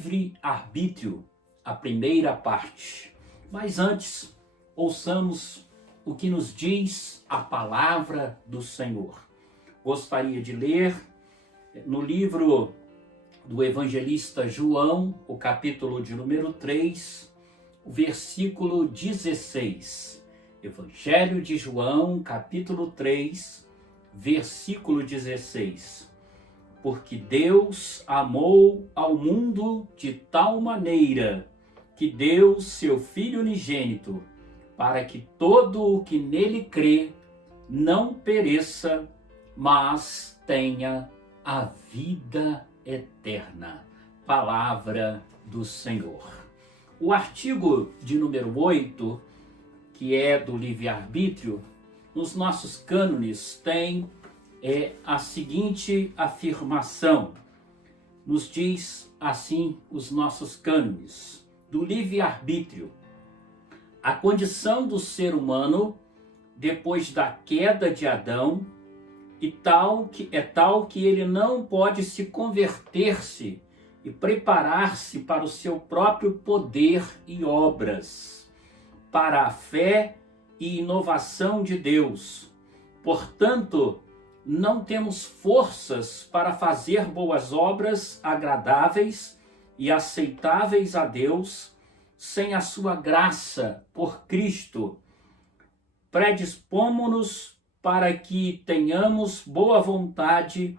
livre-arbítrio, a primeira parte. Mas antes, ouçamos o que nos diz a palavra do Senhor. Gostaria de ler no livro do evangelista João, o capítulo de número 3, o versículo 16. Evangelho de João, capítulo 3, versículo 16. Porque Deus amou ao mundo de tal maneira que deu seu Filho unigênito, para que todo o que nele crê não pereça, mas tenha a vida eterna. Palavra do Senhor. O artigo de número 8, que é do livre-arbítrio, nos nossos cânones tem a seguinte afirmação. Nos diz assim os nossos cânones do livre-arbítrio. A condição do ser humano depois da queda de Adão é tal que ele não pode se converter-se e preparar-se para o seu próprio poder e obras, para a fé e inovação de Deus. Portanto, não temos forças para fazer boas obras agradáveis e aceitáveis a Deus sem a sua graça por Cristo. Predispomos-nos para que tenhamos boa vontade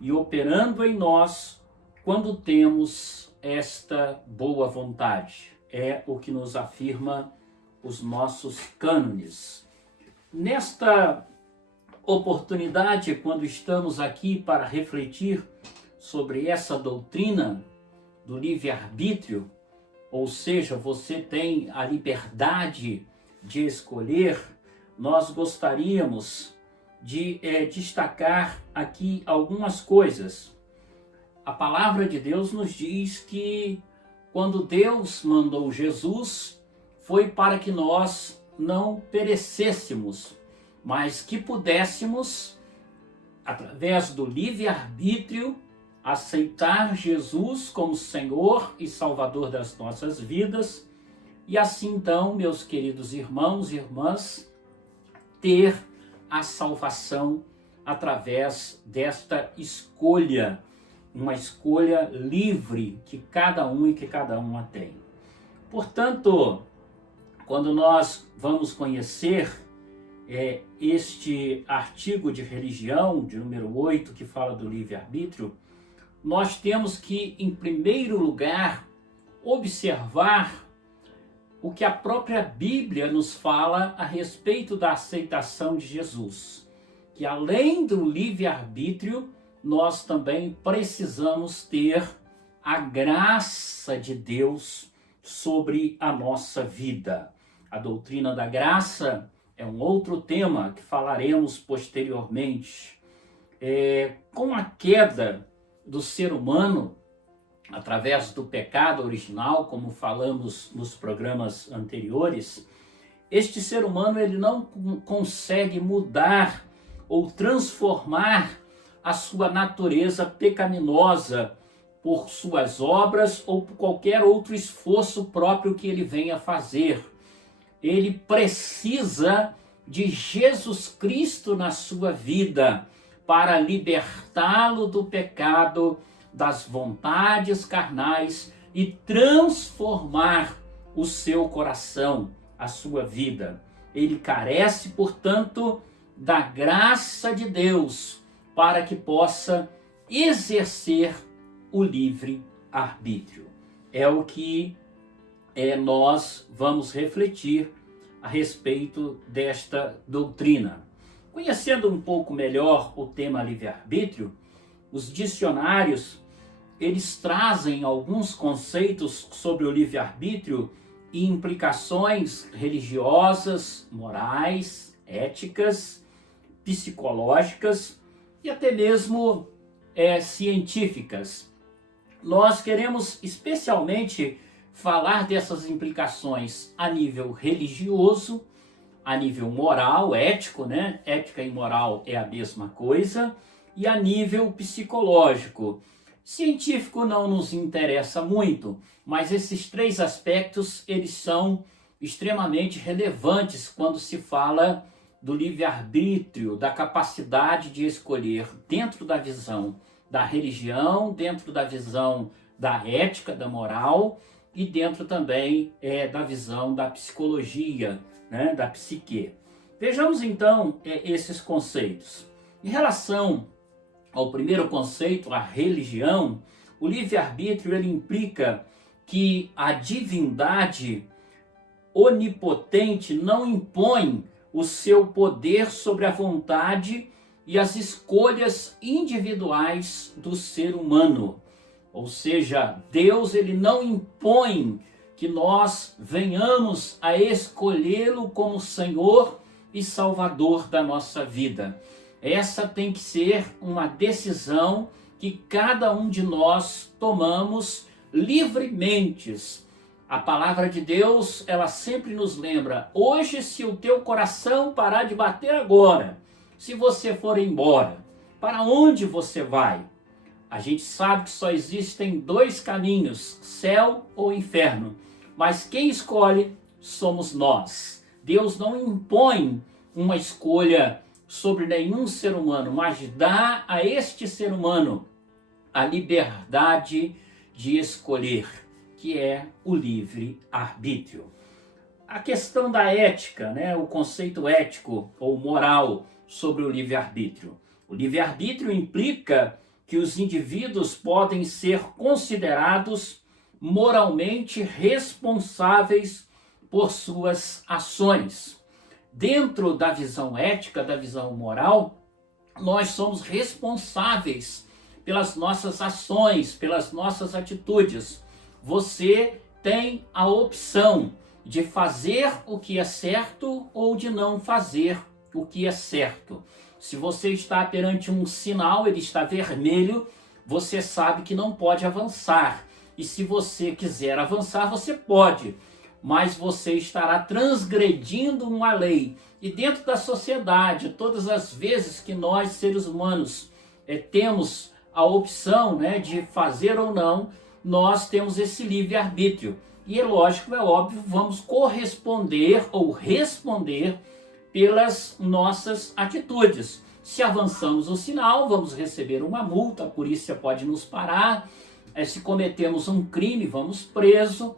e operando em nós quando temos esta boa vontade. É o que nos afirma os nossos cânones. Nesta oportunidade, quando estamos aqui para refletir sobre essa doutrina do livre-arbítrio, ou seja, você tem a liberdade de escolher, nós gostaríamos de destacar aqui algumas coisas. A palavra de Deus nos diz que quando Deus mandou Jesus, foi para que nós não perecêssemos, mas que pudéssemos, através do livre-arbítrio, aceitar Jesus como Senhor e Salvador das nossas vidas, e assim então, meus queridos irmãos e irmãs, ter a salvação através desta escolha, uma escolha livre que cada uma tem. Portanto, quando nós vamos conhecer este artigo de religião, de número 8, que fala do livre-arbítrio, nós temos que, em primeiro lugar, observar o que a própria Bíblia nos fala a respeito da aceitação de Jesus. Que além do livre-arbítrio, nós também precisamos ter a graça de Deus sobre a nossa vida. A doutrina da graça é um outro tema que falaremos posteriormente. Com a queda do ser humano, através do pecado original, como falamos nos programas anteriores, este ser humano ele não consegue mudar ou transformar a sua natureza pecaminosa por suas obras ou por qualquer outro esforço próprio que ele venha fazer. Ele precisa de Jesus Cristo na sua vida para libertá-lo do pecado, das vontades carnais e transformar o seu coração, a sua vida. Ele carece, portanto, da graça de Deus para que possa exercer o livre-arbítrio. É o que nós vamos refletir a respeito desta doutrina. Conhecendo um pouco melhor o tema livre-arbítrio, os dicionários, eles trazem alguns conceitos sobre o livre-arbítrio e implicações religiosas, morais, éticas, psicológicas e até mesmo científicas. Nós queremos especialmente falar dessas implicações a nível religioso, a nível moral, ético, né? Ética e moral é a mesma coisa, e a nível psicológico. Científico não nos interessa muito, mas esses três aspectos, eles são extremamente relevantes quando se fala do livre-arbítrio, da capacidade de escolher dentro da visão da religião, dentro da visão da ética, da moral e dentro também da visão da psicologia, né, da psique. Vejamos então esses conceitos. Em relação ao primeiro conceito, a religião, o livre-arbítrio ele implica que a divindade onipotente não impõe o seu poder sobre a vontade e as escolhas individuais do ser humano. Ou seja, Deus ele não impõe que nós venhamos a escolhê-lo como Senhor e Salvador da nossa vida. Essa tem que ser uma decisão que cada um de nós tomamos livremente. A palavra de Deus, ela sempre nos lembra, hoje se o teu coração parar de bater agora, se você for embora, para onde você vai? A gente sabe que só existem dois caminhos, céu ou inferno, mas quem escolhe somos nós. Deus não impõe uma escolha sobre nenhum ser humano, mas dá a este ser humano a liberdade de escolher, que é o livre-arbítrio. A questão da ética, né, o conceito ético ou moral sobre o livre-arbítrio. O livre-arbítrio implica que os indivíduos podem ser considerados moralmente responsáveis por suas ações. Dentro da visão ética, da visão moral, nós somos responsáveis pelas nossas ações, pelas nossas atitudes. Você tem a opção de fazer o que é certo ou de não fazer o que é certo. Se você está perante um sinal, ele está vermelho, você sabe que não pode avançar. E se você quiser avançar, você pode, mas você estará transgredindo uma lei. E dentro da sociedade, todas as vezes que nós, seres humanos, temos a opção, né, de fazer ou não, nós temos esse livre-arbítrio. E é lógico, é óbvio, vamos corresponder ou responder pelas nossas atitudes. Se avançamos o sinal, vamos receber uma multa, a polícia pode nos parar. Se cometemos um crime, vamos preso.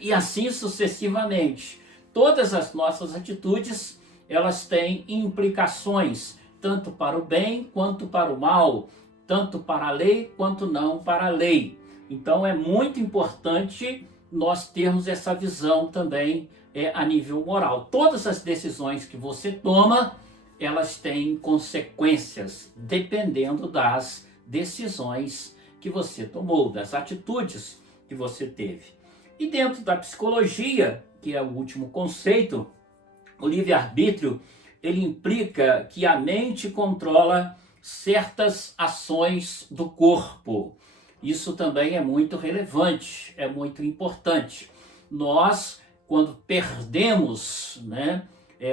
E assim sucessivamente. Todas as nossas atitudes, elas têm implicações, tanto para o bem quanto para o mal, tanto para a lei quanto não para a lei. Então é muito importante nós termos essa visão também a nível moral. Todas as decisões que você toma, elas têm consequências, dependendo das decisões que você tomou, das atitudes que você teve. E dentro da psicologia, que é o último conceito, o livre-arbítrio, ele implica que a mente controla certas ações do corpo. Isso também é muito relevante, é muito importante. Nós, quando perdemos, né,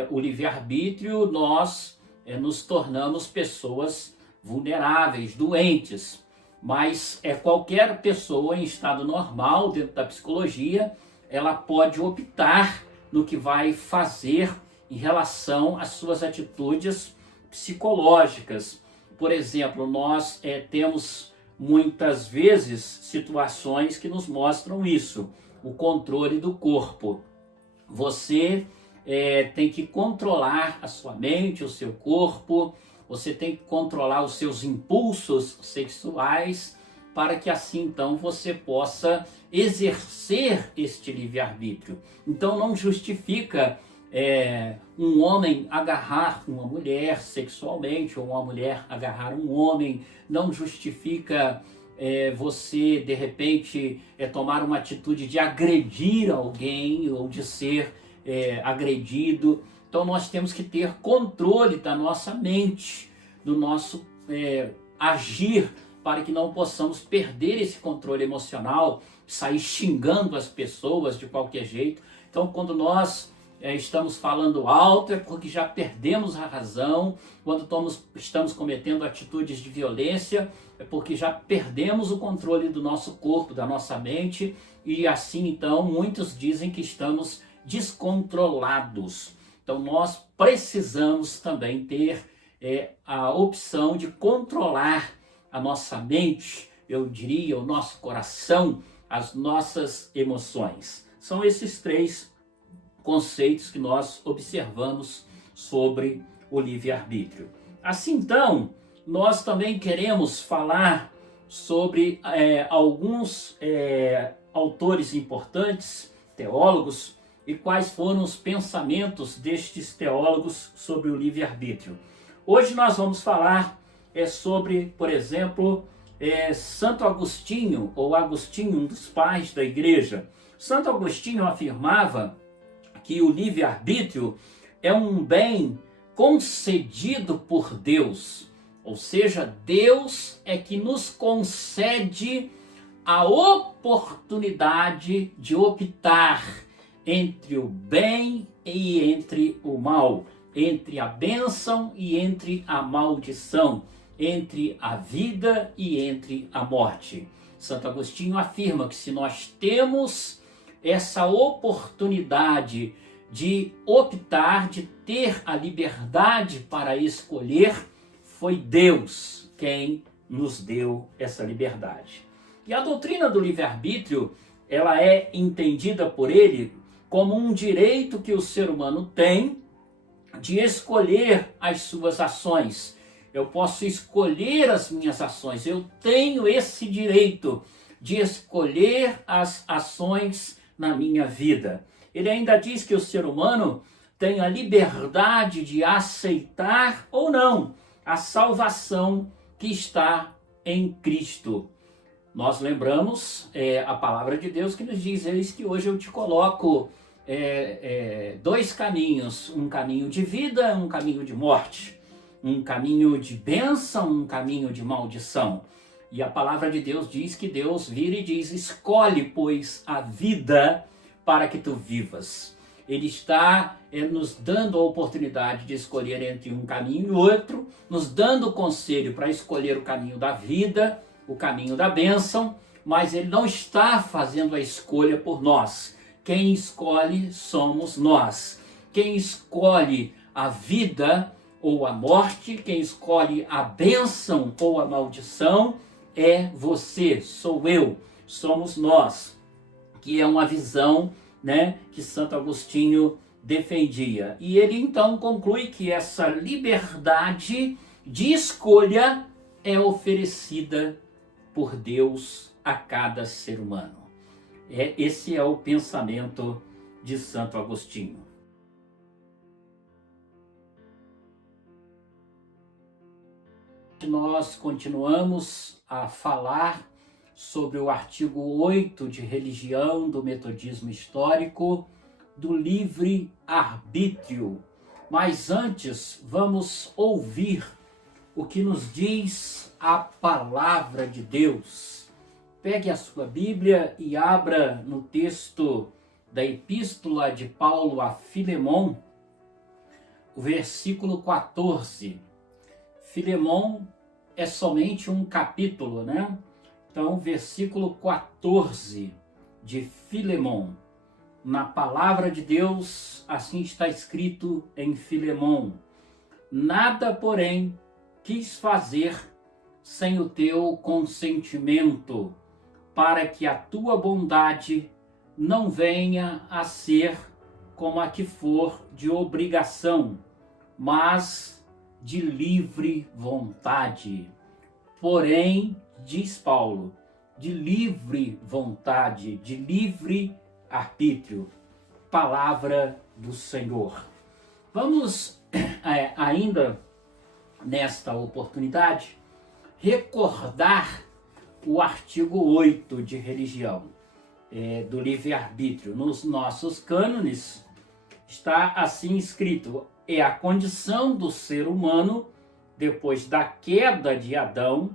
o livre-arbítrio, nós nos tornamos pessoas vulneráveis, doentes. Mas qualquer pessoa em estado normal, dentro da psicologia, ela pode optar no que vai fazer em relação às suas atitudes psicológicas. Por exemplo, nós temos muitas vezes situações que nos mostram isso, o controle do corpo. Você tem que controlar a sua mente, o seu corpo, você tem que controlar os seus impulsos sexuais para que assim então você possa exercer este livre-arbítrio. Então não justifica um homem agarrar uma mulher sexualmente ou uma mulher agarrar um homem, não justifica você de repente tomar uma atitude de agredir alguém ou de ser agredido. Então nós temos que ter controle da nossa mente, do nosso agir, para que não possamos perder esse controle emocional, sair xingando as pessoas de qualquer jeito. Então quando nós estamos falando alto, é porque já perdemos a razão. Quando estamos cometendo atitudes de violência, é porque já perdemos o controle do nosso corpo, da nossa mente, e assim então muitos dizem que estamos descontrolados. Então nós precisamos também ter a opção de controlar a nossa mente, eu diria, o nosso coração, as nossas emoções. São esses três conceitos que nós observamos sobre o livre-arbítrio. Assim então, nós também queremos falar sobre alguns autores importantes, teólogos, e quais foram os pensamentos destes teólogos sobre o livre-arbítrio. Hoje nós vamos falar sobre, por exemplo, Santo Agostinho, ou Agostinho, um dos pais da igreja. Santo Agostinho afirmava que o livre-arbítrio é um bem concedido por Deus, ou seja, Deus é que nos concede a oportunidade de optar entre o bem e entre o mal, entre a bênção e entre a maldição, entre a vida e entre a morte. Santo Agostinho afirma que se nós temos essa oportunidade de optar, de ter a liberdade para escolher, foi Deus quem nos deu essa liberdade. E a doutrina do livre-arbítrio, ela é entendida por ele como um direito que o ser humano tem de escolher as suas ações. Eu posso escolher as minhas ações, eu tenho esse direito de escolher as ações na minha vida. Ele ainda diz que o ser humano tem a liberdade de aceitar ou não a salvação que está em Cristo. Nós lembramos a palavra de Deus que nos diz: eis que hoje eu te coloco dois caminhos, um caminho de vida, um caminho de morte, um caminho de bênção, um caminho de maldição. E a palavra de Deus diz que Deus vira e diz: escolhe, pois, a vida para que tu vivas. Ele está nos dando a oportunidade de escolher entre um caminho e outro, nos dando o conselho para escolher o caminho da vida, o caminho da bênção, mas ele não está fazendo a escolha por nós. Quem escolhe somos nós. Quem escolhe a vida ou a morte, quem escolhe a bênção ou a maldição é você, sou eu, somos nós, que é uma visão, que Santo Agostinho defendia. E ele então conclui que essa liberdade de escolha é oferecida por Deus a cada ser humano. Esse é o pensamento de Santo Agostinho. Nós continuamos a falar sobre o artigo 8 de religião do metodismo histórico, do livre-arbítrio. Mas antes, vamos ouvir o que nos diz a palavra de Deus. Pegue a sua Bíblia e abra no texto da Epístola de Paulo a Filemon, o versículo 14. Filemon é somente um capítulo, Então, versículo 14 de Filemon. Na palavra de Deus, assim está escrito em Filemon: nada, porém, quis fazer sem o teu consentimento, para que a tua bondade não venha a ser como a que for de obrigação, mas de livre vontade. Porém, diz Paulo, de livre vontade, de livre arbítrio. Palavra do Senhor. Vamos ainda, nesta oportunidade, recordar o artigo 8 de religião do livre-arbítrio. Nos nossos cânones está assim escrito: é a condição do ser humano depois da queda de Adão,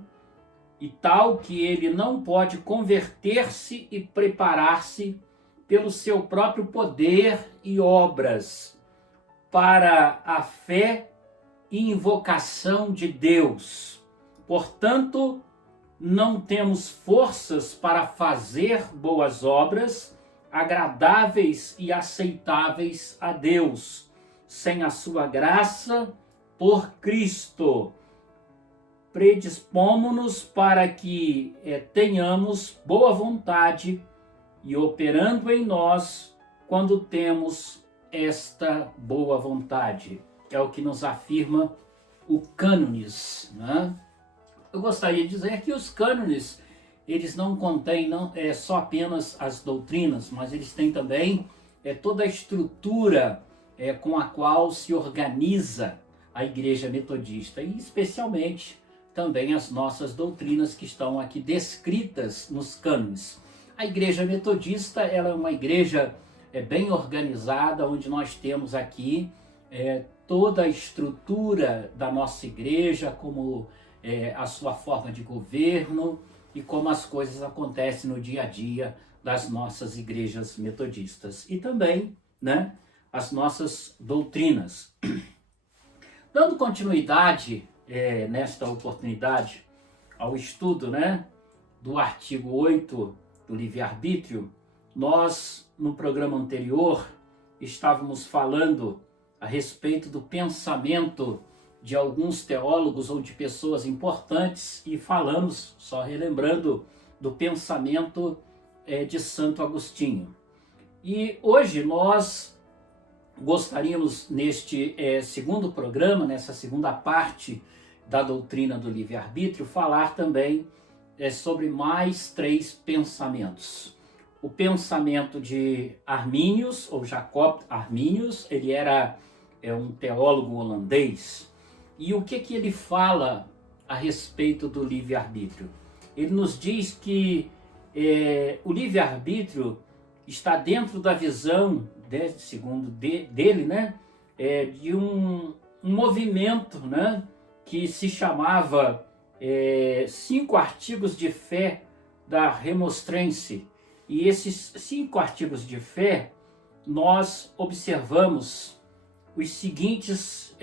e tal que ele não pode converter-se e preparar-se pelo seu próprio poder e obras, para a fé e invocação de Deus. Portanto, não temos forças para fazer boas obras, agradáveis e aceitáveis a Deus, sem a sua graça por Cristo. Predispomos-nos para que tenhamos boa vontade e operando em nós quando temos esta boa vontade. É o que nos afirma o cânones, né? Eu gostaria de dizer que os cânones, eles não contêm só apenas as doutrinas, mas eles têm também toda a estrutura com a qual se organiza a Igreja Metodista, e especialmente também as nossas doutrinas que estão aqui descritas nos cânones. A Igreja Metodista, ela é uma igreja bem organizada, onde nós temos aqui toda a estrutura da nossa igreja, como a sua forma de governo e como as coisas acontecem no dia a dia das nossas igrejas metodistas. E também, né, as nossas doutrinas. Dando continuidade nesta oportunidade ao estudo, né, do artigo 8 do livre-arbítrio, nós, no programa anterior, estávamos falando a respeito do pensamento de alguns teólogos ou de pessoas importantes e falamos, só relembrando, do pensamento de Santo Agostinho. E hoje nós gostaríamos, neste segundo programa, nessa segunda parte da doutrina do livre-arbítrio, falar também sobre mais 3 pensamentos. O pensamento de Arminius, ou Jacob Arminius, ele era um teólogo holandês. E o que ele fala a respeito do livre-arbítrio? Ele nos diz que o livre-arbítrio está dentro da visão, segundo dele, né, de um movimento, né, que se chamava 5 artigos de fé da Remonstrância. E esses 5 artigos de fé, nós observamos os seguintes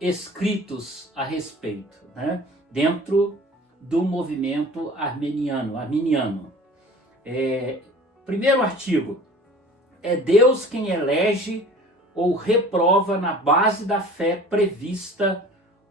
escritos a respeito, né, dentro do movimento arminiano. Primeiro artigo: é Deus quem elege ou reprova na base da fé prevista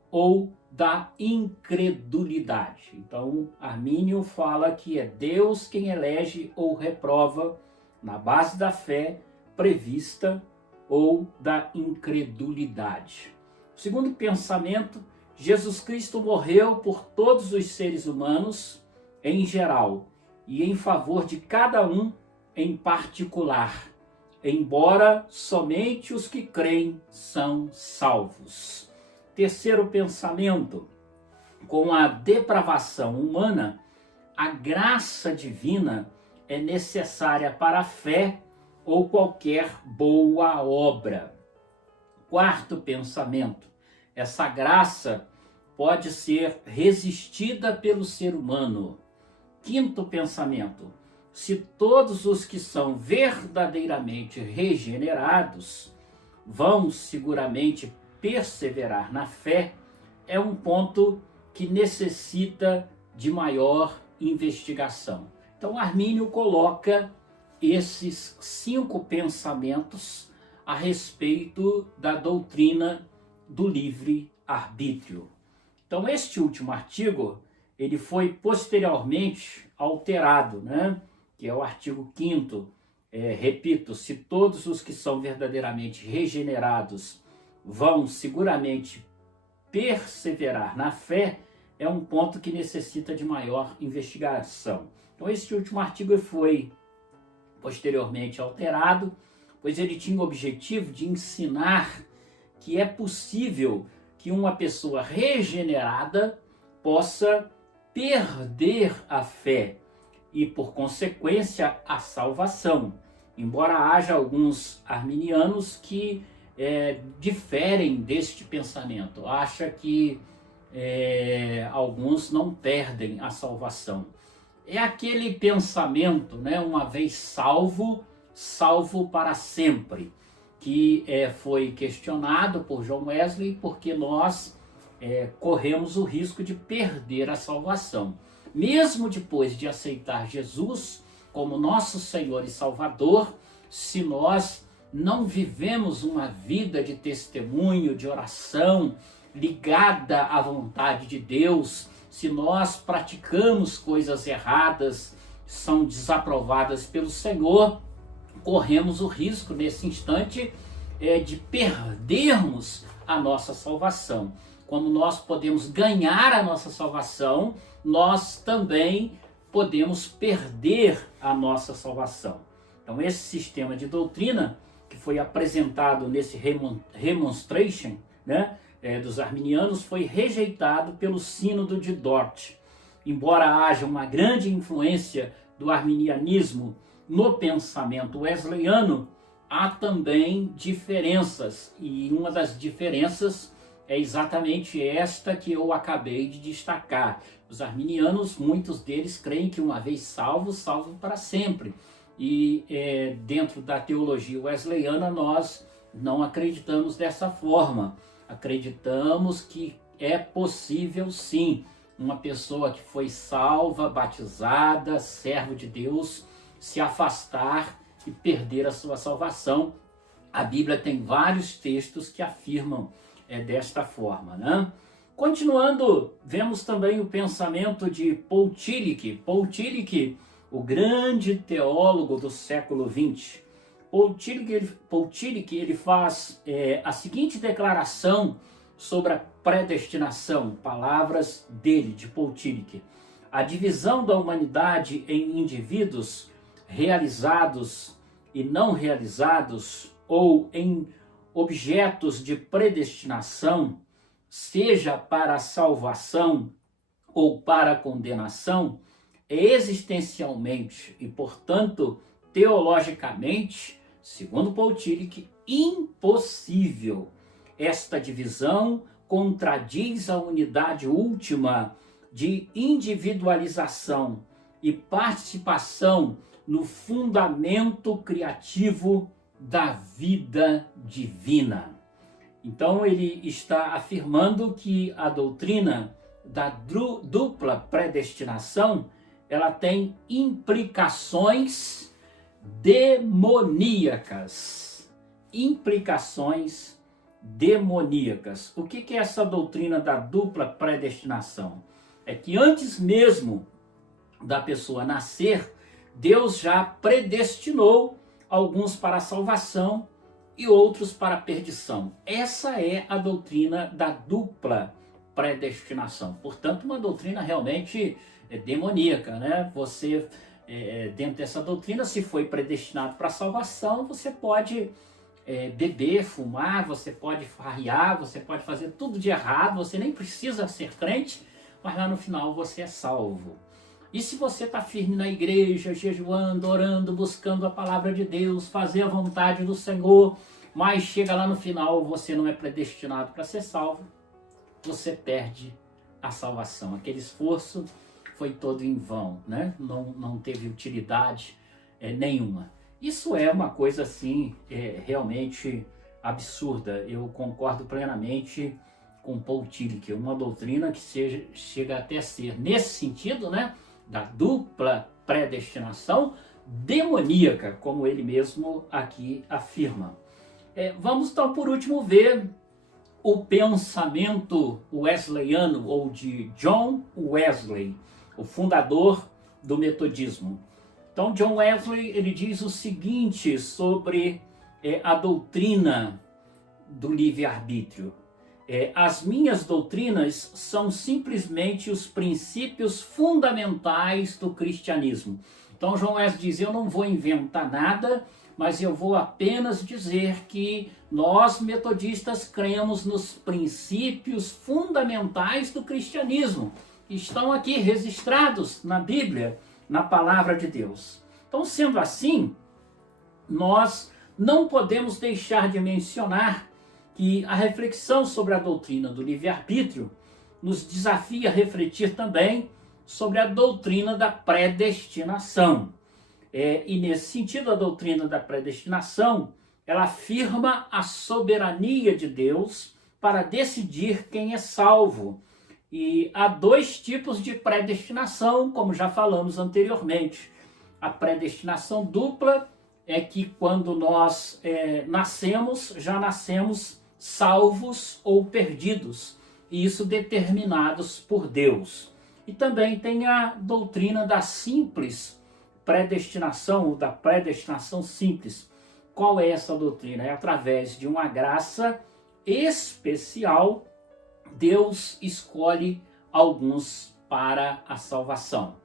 ou da incredulidade. Então, Armínio fala que é Deus quem elege ou reprova na base da fé prevista ou da incredulidade. O segundo pensamento: Jesus Cristo morreu por todos os seres humanos em geral e em favor de cada um em particular, embora somente os que creem são salvos. Terceiro pensamento: com a depravação humana, a graça divina é necessária para a fé ou qualquer boa obra. Quarto pensamento: essa graça pode ser resistida pelo ser humano. Quinto pensamento: se todos os que são verdadeiramente regenerados vão seguramente perseverar na fé, é um ponto que necessita de maior investigação. Então, Armínio coloca esses 5 pensamentos a respeito da doutrina do livre-arbítrio. Então, este último artigo, ele foi posteriormente alterado, né? Que é o artigo 5º. Repito, se todos os que são verdadeiramente regenerados vão seguramente perseverar na fé, é um ponto que necessita de maior investigação. Então, esse último artigo foi posteriormente alterado, pois ele tinha o objetivo de ensinar que é possível que uma pessoa regenerada possa perder a fé e, por consequência, a salvação. Embora haja alguns arminianos que diferem deste pensamento, acha que alguns não perdem a salvação. é aquele pensamento, né, uma vez salvo, salvo para sempre, que foi questionado por John Wesley porque nós corremos o risco de perder a salvação. Mesmo depois de aceitar Jesus como nosso Senhor e Salvador, se nós não vivemos uma vida de testemunho, de oração, ligada à vontade de Deus, se nós praticamos coisas erradas, são desaprovadas pelo Senhor, corremos o risco nesse instante de perdermos a nossa salvação. Como nós podemos ganhar a nossa salvação, nós também podemos perder a nossa salvação. Então esse sistema de doutrina que foi apresentado nesse Remonstration, né, dos arminianos, foi rejeitado pelo Sínodo de Dort. Embora haja uma grande influência do arminianismo no pensamento wesleyano, há também diferenças, e uma das diferenças é exatamente esta que eu acabei de destacar. Os arminianos, muitos deles creem que uma vez salvo, salvo para sempre. E dentro da teologia wesleyana nós não acreditamos dessa forma. Acreditamos que é possível sim uma pessoa que foi salva, batizada, servo de Deus, se afastar e perder a sua salvação. A Bíblia tem vários textos que afirmam desta forma, né? Continuando, vemos também o pensamento de Paul Tillich. Paul Tillich, o grande teólogo do século XX. Paul Tillich ele faz a seguinte declaração sobre a predestinação, palavras dele, de Paul Tillich. A divisão da humanidade em indivíduos realizados e não realizados, ou em objetos de predestinação, seja para a salvação ou para a condenação, é existencialmente e, portanto, teologicamente, segundo Paul Tillich, impossível. Esta divisão contradiz a unidade última de individualização e participação no fundamento criativo da vida divina. Então ele está afirmando que a doutrina da dupla predestinação, ela tem implicações demoníacas. Implicações demoníacas. O que é essa doutrina da dupla predestinação? É que antes mesmo da pessoa nascer, Deus já predestinou alguns para a salvação e outros para a perdição. Essa é a doutrina da dupla predestinação. Portanto, uma doutrina realmente demoníaca, né? Você, dentro dessa doutrina, se foi predestinado para a salvação, você pode beber, fumar, você pode farrear, você pode fazer tudo de errado, você nem precisa ser crente, mas lá no final você é salvo. E se você está firme na igreja, jejuando, orando, buscando a palavra de Deus, fazer a vontade do Senhor, mas chega lá no final, você não é predestinado para ser salvo, você perde a salvação. Aquele esforço foi todo em vão, né? Não teve utilidade nenhuma. Isso é uma coisa assim, realmente absurda. Eu concordo plenamente com Paul Tillich, uma doutrina que chega até a ser, nesse sentido, né, da dupla predestinação, demoníaca, como ele mesmo aqui afirma. Vamos então, por último, ver o pensamento wesleyano, ou de John Wesley, o fundador do metodismo. Então, John Wesley, ele diz o seguinte sobre a doutrina do livre-arbítrio. As minhas doutrinas são simplesmente os princípios fundamentais do cristianismo. Então, John Wesley diz, eu não vou inventar nada, mas eu vou apenas dizer que nós, metodistas, cremos nos princípios fundamentais do cristianismo. Estão aqui registrados na Bíblia, na palavra de Deus. Então, sendo assim, nós não podemos deixar de mencionar que a reflexão sobre a doutrina do livre-arbítrio nos desafia a refletir também sobre a doutrina da predestinação. E nesse sentido, a doutrina da predestinação, ela afirma a soberania de Deus para decidir quem é salvo. E há dois tipos de predestinação, como já falamos anteriormente. A predestinação dupla é que quando nós nascemos, já nascemos salvos ou perdidos, e isso determinados por Deus. E também tem a doutrina da simples predestinação, ou da predestinação simples. Qual é essa doutrina? É através de uma graça especial, Deus escolhe alguns para a salvação.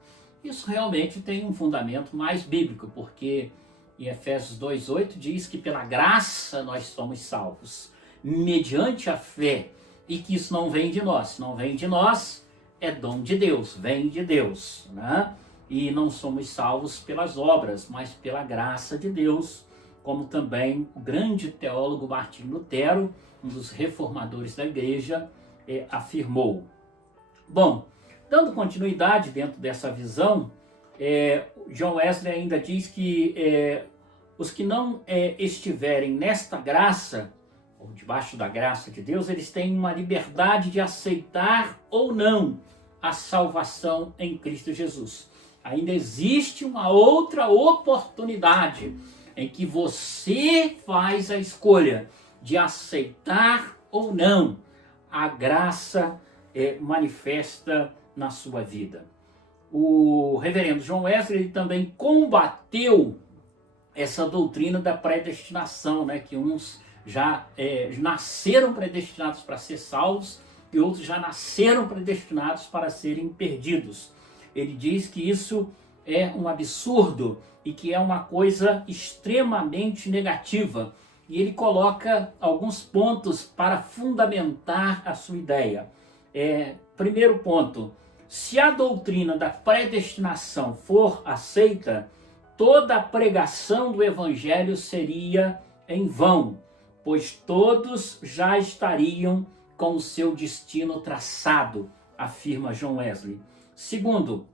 Isso realmente tem um fundamento mais bíblico, porque em Efésios 2,8 diz que pela graça nós somos salvos, mediante a fé, e que isso não vem de nós. Se não vem de nós, é dom de Deus, vem de Deus, né? E não somos salvos pelas obras, mas pela graça de Deus, como também o grande teólogo Martinho Lutero, um dos reformadores da igreja, afirmou. Bom, dando continuidade dentro dessa visão, John Wesley ainda diz que os que não estiverem nesta graça, ou debaixo da graça de Deus, eles têm uma liberdade de aceitar ou não a salvação em Cristo Jesus. Ainda existe uma outra oportunidade em que você faz a escolha de aceitar ou não a graça manifesta na sua vida. O reverendo John Wesley ele também combateu essa doutrina da predestinação, né, que uns já nasceram predestinados para ser salvos e outros já nasceram predestinados para serem perdidos. Ele diz que isso é um absurdo e que é uma coisa extremamente negativa. E ele coloca alguns pontos para fundamentar a sua ideia. Primeiro ponto, se a doutrina da predestinação for aceita, toda a pregação do evangelho seria em vão, pois todos já estariam com o seu destino traçado, afirma John Wesley. Segundo,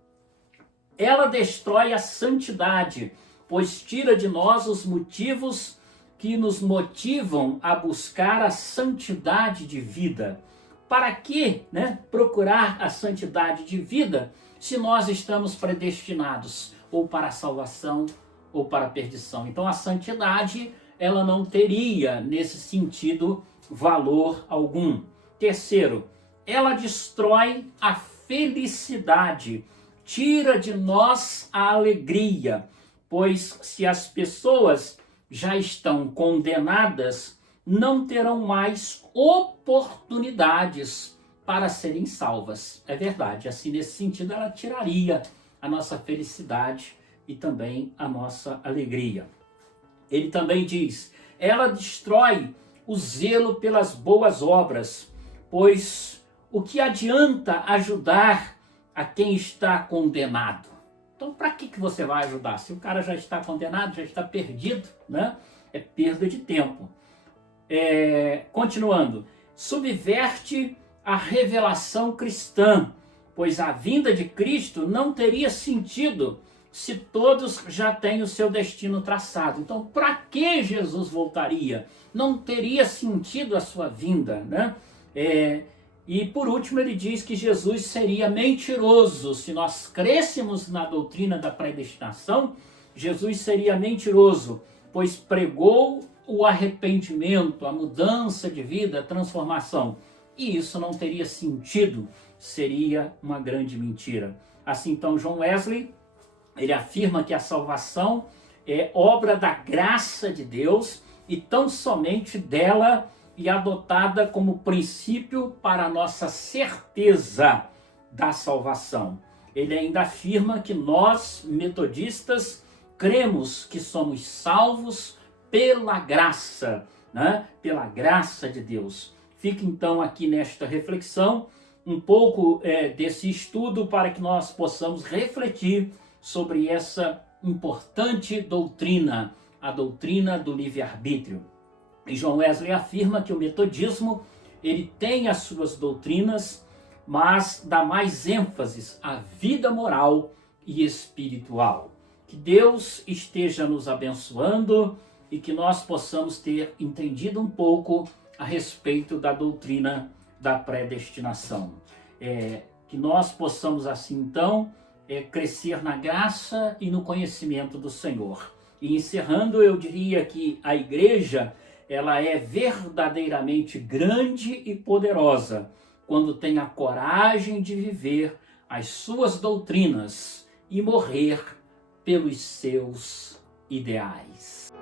ela destrói a santidade, pois tira de nós os motivos que nos motivam a buscar a santidade de vida. Para que, procurar a santidade de vida se nós estamos predestinados ou para a salvação ou para a perdição? Então a santidade, ela não teria nesse sentido valor algum. Terceiro, ela destrói a felicidade, tira de nós a alegria, pois se as pessoas já estão condenadas, não terão mais oportunidades para serem salvas. É verdade, assim nesse sentido ela tiraria a nossa felicidade e também a nossa alegria. Ele também diz, ela destrói o zelo pelas boas obras, pois o que adianta ajudar a quem está condenado? Então, para que você vai ajudar? Se o cara já está condenado, já está perdido, né? É perda de tempo. Continuando, subverte a revelação cristã, pois a vinda de Cristo não teria sentido se todos já têm o seu destino traçado. Então, para que Jesus voltaria? Não teria sentido a sua vinda, né? E por último ele diz que Jesus seria mentiroso. Se nós crêssemos na doutrina da predestinação, Jesus seria mentiroso, pois pregou o arrependimento, a mudança de vida, a transformação. E isso não teria sentido, seria uma grande mentira. Assim então John Wesley, ele afirma que a salvação é obra da graça de Deus e tão somente dela, e adotada como princípio para a nossa certeza da salvação. Ele ainda afirma que nós, metodistas, cremos que somos salvos pela graça, né? Pela graça de Deus. Fica então aqui nesta reflexão um pouco desse estudo para que nós possamos refletir sobre essa importante doutrina, a doutrina do livre-arbítrio. E John Wesley afirma que o metodismo ele tem as suas doutrinas, mas dá mais ênfase à vida moral e espiritual. Que Deus esteja nos abençoando e que nós possamos ter entendido um pouco a respeito da doutrina da predestinação. Que nós possamos assim então crescer na graça e no conhecimento do Senhor. E encerrando, eu diria que a igreja ela é verdadeiramente grande e poderosa quando tem a coragem de viver as suas doutrinas e morrer pelos seus ideais.